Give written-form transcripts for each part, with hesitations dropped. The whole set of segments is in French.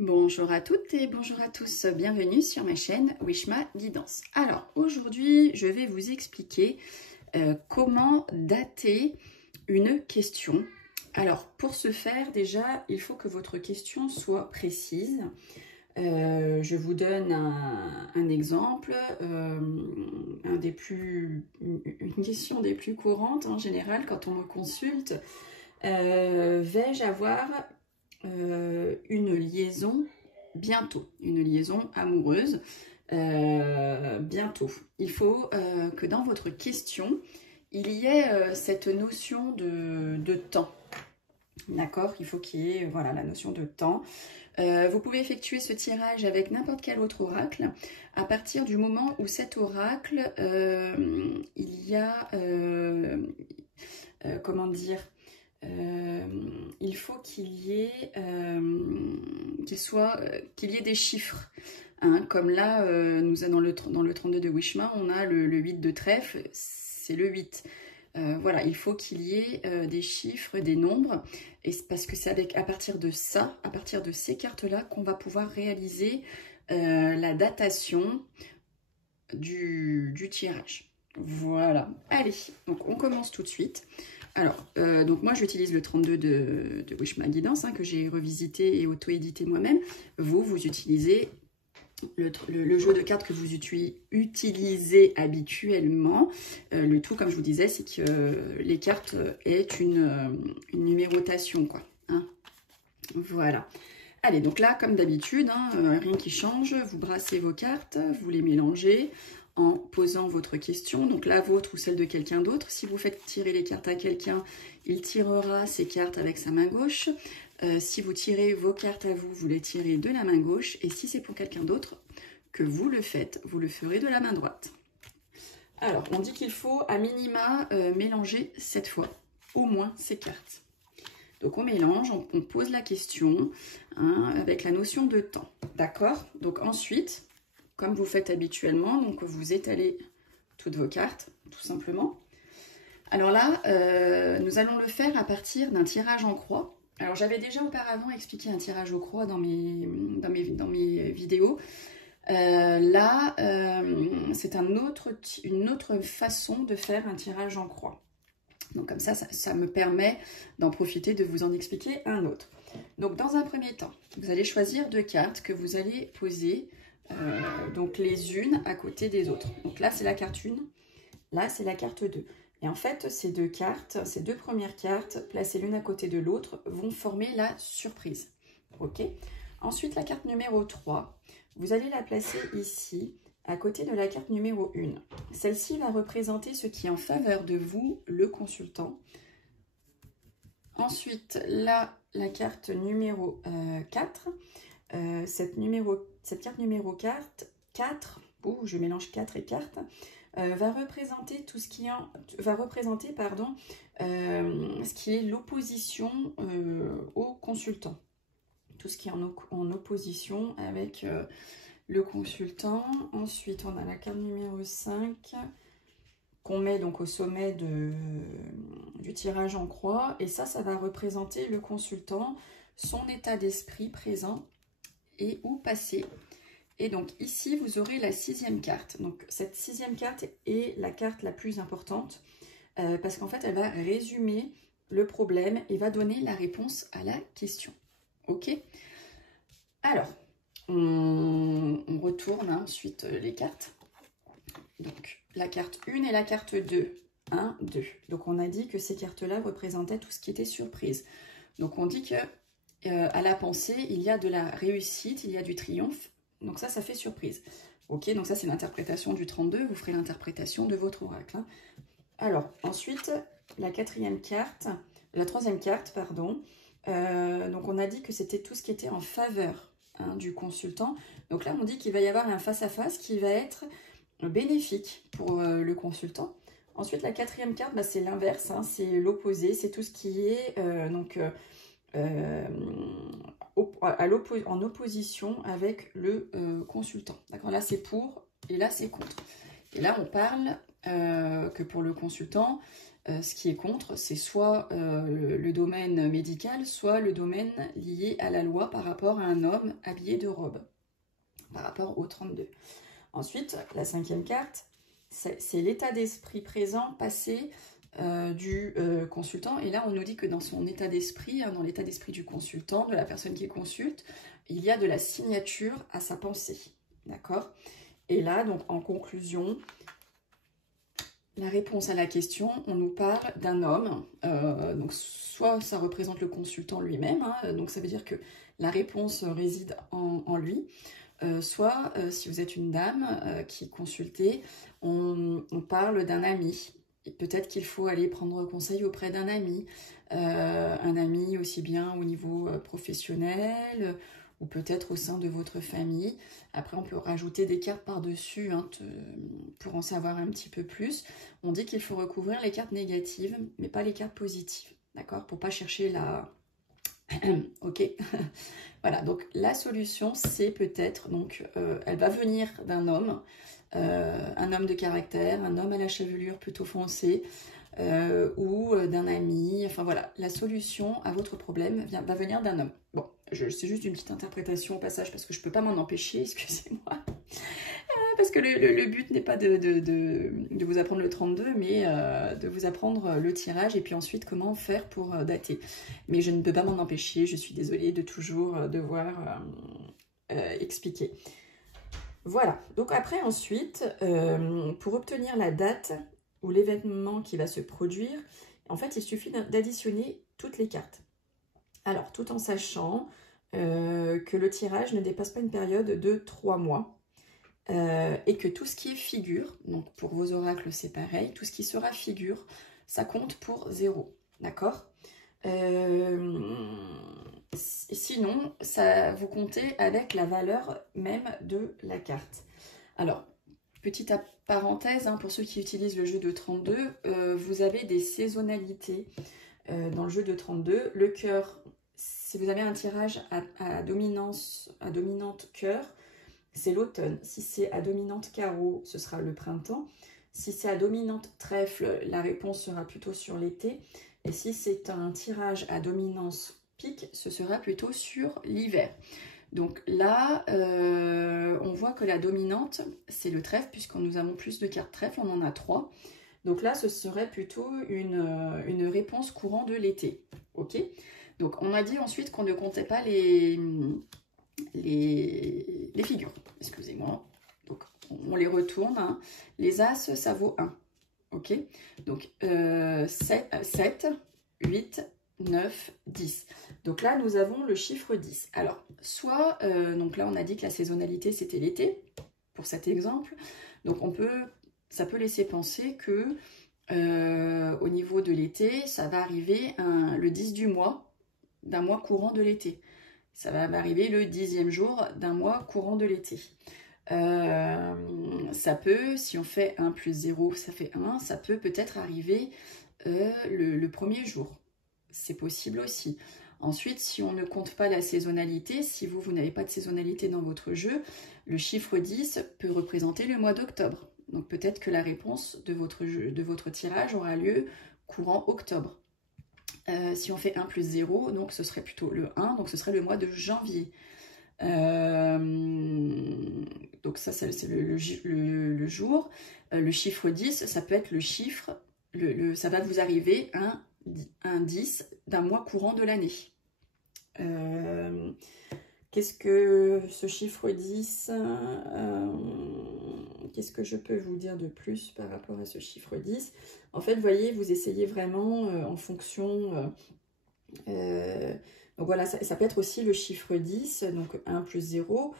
Bonjour à toutes et bonjour à tous, bienvenue sur ma chaîne Wishma Guidance. Alors aujourd'hui je vais vous expliquer comment dater une question. Alors pour ce faire déjà il faut que votre question soit précise. Je vous donne un exemple, une question des plus courantes en général quand on me consulte. Vais-je avoir une liaison bientôt, une liaison amoureuse bientôt? Il faut que dans votre question, il y ait cette notion de temps. D'accord? Il faut qu'il y ait voilà, la notion de temps. Vous pouvez effectuer ce tirage avec n'importe quel autre oracle à partir du moment où cet oracle, il y a, comment dire, il faut qu'il y ait, qu'il y ait des chiffres. Hein, comme là, nous dans le 32 de Wishma, on a le 8 de trèfle, c'est le 8. Voilà, il faut qu'il y ait des chiffres, des nombres, et parce que c'est à partir de ça, à partir de ces cartes-là, qu'on va pouvoir réaliser la datation du tirage. Voilà, allez, donc on commence tout de suite. Alors, donc moi j'utilise le 32 de Wishma Guidance, hein, que j'ai revisité et auto-édité moi-même. Vous utilisez le jeu de cartes que vous utilisez habituellement. Le tout, comme je vous disais, c'est que les cartes aient une numérotation, quoi. Hein. Voilà. Allez, donc là, comme d'habitude, hein, rien qui change, vous brassez vos cartes, vous les mélangez en posant votre question, donc la vôtre ou celle de quelqu'un d'autre. Si vous faites tirer les cartes à quelqu'un, il tirera ses cartes avec sa main gauche. Si vous tirez vos cartes à vous, vous les tirez de la main gauche. Et si c'est pour quelqu'un d'autre que vous le faites, vous le ferez de la main droite. Alors, on dit qu'il faut à minima mélanger 7 fois, au moins ces cartes. Donc on mélange, on pose la question hein, avec la notion de temps. D'accord? Donc ensuite, comme vous faites habituellement, donc vous étalez toutes vos cartes, tout simplement. Alors là, nous allons le faire à partir d'un tirage en croix. Alors j'avais déjà auparavant expliqué un tirage aux croix dans mes vidéos. Là, c'est une autre façon de faire un tirage en croix. Donc comme ça me permet d'en profiter, de vous en expliquer un autre. Donc dans un premier temps, vous allez choisir deux cartes que vous allez poser donc les unes à côté des autres. Donc là, c'est la carte 1, là, c'est la carte 2. Et en fait, ces deux cartes, ces deux premières cartes, placées l'une à côté de l'autre, vont former la surprise. Ok? Ensuite, la carte numéro 3, vous allez la placer ici, à côté de la carte numéro 1. Celle-ci va représenter ce qui est en faveur de vous, le consultant. Ensuite, là, la carte numéro 4. Cette carte numéro 4, je mélange 4 et cartes, va représenter tout ce qui ce qui est l'opposition au consultant. Tout ce qui est en opposition avec le consultant. Ensuite, on a la carte numéro 5 qu'on met donc au sommet du tirage en croix. Et ça va représenter le consultant, son état d'esprit présent et ou passé. Et donc ici, vous aurez la 6e carte. Donc cette 6e carte est la carte la plus importante parce qu'en fait, elle va résumer le problème et va donner la réponse à la question. Ok? Alors, on retourne ensuite les cartes. Donc la carte 1 et la carte 2. 1, 2. Donc on a dit que ces cartes-là représentaient tout ce qui était surprise. Donc on dit que à la pensée, il y a de la réussite, il y a du triomphe. Donc ça fait surprise. Ok, donc ça c'est l'interprétation du 32. Vous ferez l'interprétation de votre oracle. Hein. Alors, ensuite, la troisième carte, pardon. Donc on a dit que c'était tout ce qui était en faveur hein, du consultant. Donc là, on dit qu'il va y avoir un face-à-face qui va être bénéfique pour le consultant. Ensuite, la 4e carte, c'est l'inverse, hein, c'est l'opposé, c'est tout ce qui est en opposition avec le consultant. D'accord, là c'est pour et là c'est contre. Et là on parle que pour le consultant, Ce qui est contre, c'est soit le domaine médical, soit le domaine lié à la loi par rapport à un homme habillé de robe, par rapport au 32. Ensuite, la 5e carte, c'est l'état d'esprit présent, passé du consultant. Et là, on nous dit que dans son état d'esprit, hein, dans l'état d'esprit du consultant, de la personne qui consulte, il y a de la signature à sa pensée. D'accord? Et là, donc, en conclusion, la réponse à la question, on nous parle d'un homme. Donc, soit ça représente le consultant lui-même, hein, donc ça veut dire que la réponse réside en lui. Soit, si vous êtes une dame qui consultez, on parle d'un ami. Peut-être qu'il faut aller prendre conseil auprès d'un ami aussi bien au niveau professionnel ou peut-être au sein de votre famille. Après, on peut rajouter des cartes par-dessus hein, pour en savoir un petit peu plus. On dit qu'il faut recouvrir les cartes négatives, mais pas les cartes positives, d'accord? Pour pas chercher la... ok. Voilà, donc la solution, c'est peut-être, donc, elle va venir d'un homme, un homme de caractère, un homme à la chevelure plutôt foncée, ou d'un ami. Enfin voilà, la solution à votre problème va venir d'un homme. Bon, c'est juste une petite interprétation au passage parce que je ne peux pas m'en empêcher, excusez-moi. Parce que le but n'est pas de vous apprendre le 32, mais de vous apprendre le tirage et puis ensuite comment faire pour dater. Mais je ne peux pas m'en empêcher, je suis désolée de toujours devoir expliquer. Voilà, donc après ensuite, pour obtenir la date ou l'événement qui va se produire, en fait il suffit d'additionner toutes les cartes. Alors, tout en sachant que le tirage ne dépasse pas une période de 3 mois. Et que tout ce qui est figure, donc pour vos oracles c'est pareil, tout ce qui sera figure, ça compte pour 0, d'accord? Sinon, ça vous comptez avec la valeur même de la carte. Alors, petite parenthèse, hein, pour ceux qui utilisent le jeu de 32, vous avez des saisonnalités dans le jeu de 32. Le cœur, si vous avez un tirage à dominante cœur, c'est l'automne. Si c'est à dominante carreau, ce sera le printemps. Si c'est à dominante trèfle, la réponse sera plutôt sur l'été. Et si c'est un tirage à dominance pique, ce sera plutôt sur l'hiver. Donc là, on voit que la dominante, c'est le trèfle, puisque nous avons plus de cartes trèfle, on en a 3. Donc là, ce serait plutôt une réponse courant de l'été. Ok? Donc on a dit ensuite qu'on ne comptait pas les figures, excusez-moi, donc on les retourne, hein. Les as ça vaut 1, ok, donc 7, 8, 9, 10, donc là nous avons le chiffre 10, alors soit, donc là on a dit que la saisonnalité c'était l'été, pour cet exemple, donc ça peut laisser penser que au niveau de l'été, ça va arriver le 10 du mois, d'un mois courant de l'été. Ça va arriver le 10e jour d'un mois courant de l'été. Ça peut, si on fait 1 plus 0, ça fait 1, ça peut peut-être arriver le premier jour. C'est possible aussi. Ensuite, si on ne compte pas la saisonnalité, si vous n'avez pas de saisonnalité dans votre jeu, le chiffre 10 peut représenter le mois d'octobre. Donc peut-être que la réponse de votre tirage aura lieu courant octobre. Si on fait 1 plus 0, donc ce serait plutôt le 1, donc ce serait le mois de janvier. Donc ça, c'est le jour. Le chiffre 10, ça peut être le chiffre, ça va vous arriver un 10 d'un mois courant de l'année. Qu'est-ce que ce chiffre 10 qu'est-ce que je peux vous dire de plus par rapport à ce chiffre 10? En fait, vous voyez, vous essayez vraiment en fonction... donc voilà, ça peut être aussi le chiffre 10, donc 1 plus 0.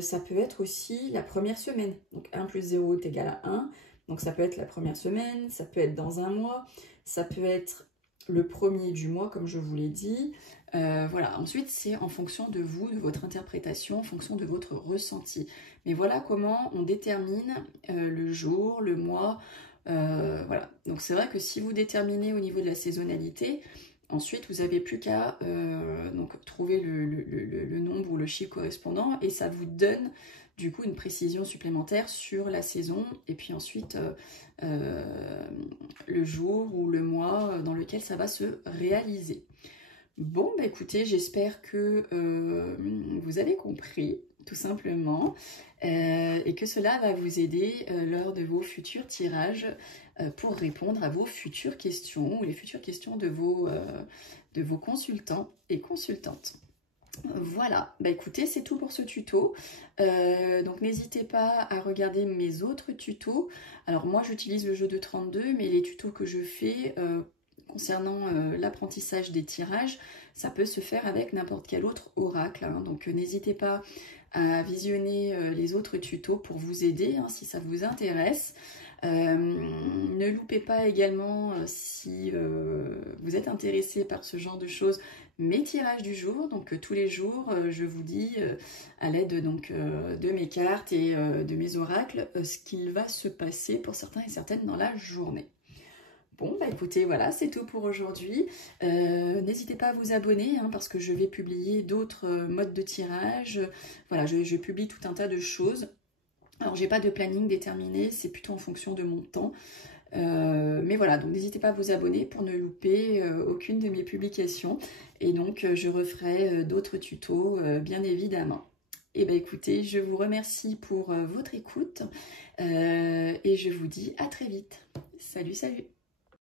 Ça peut être aussi la première semaine. Donc 1 plus 0 est égal à 1. Donc ça peut être la première semaine, ça peut être dans un mois, ça peut être le premier du mois, comme je vous l'ai dit. Voilà, ensuite c'est en fonction de vous, de votre interprétation, en fonction de votre ressenti. Mais voilà comment on détermine le jour, le mois, voilà. Donc c'est vrai que si vous déterminez au niveau de la saisonnalité, Ensuite, vous n'avez plus qu'à donc trouver le nombre ou le chiffre correspondant et ça vous donne du coup une précision supplémentaire sur la saison et puis ensuite le jour ou le mois dans lequel ça va se réaliser. Bon, bah écoutez, j'espère que vous avez compris, tout simplement, et que cela va vous aider lors de vos futurs tirages pour répondre à vos futures questions ou les futures questions de vos consultants et consultantes. Voilà, bah écoutez, c'est tout pour ce tuto. Donc n'hésitez pas à regarder mes autres tutos. Alors moi, j'utilise le jeu de 32, mais les tutos que je fais concernant l'apprentissage des tirages, ça peut se faire avec n'importe quel autre oracle. Hein. Donc n'hésitez pas à visionner les autres tutos pour vous aider hein, si ça vous intéresse. Ne loupez pas également si vous êtes intéressé par ce genre de choses, mes tirages du jour. Donc tous les jours, je vous dis à l'aide donc de mes cartes et de mes oracles ce qu'il va se passer pour certains et certaines dans la journée. Bon, bah écoutez, voilà, c'est tout pour aujourd'hui. N'hésitez pas à vous abonner, hein, parce que je vais publier d'autres modes de tirage. Voilà, je publie tout un tas de choses. Alors, j'ai pas de planning déterminé, c'est plutôt en fonction de mon temps. Mais voilà, donc n'hésitez pas à vous abonner pour ne louper aucune de mes publications. Et donc, je referai d'autres tutos, bien évidemment. Et bien écoutez, je vous remercie pour votre écoute et je vous dis à très vite. Salut, salut!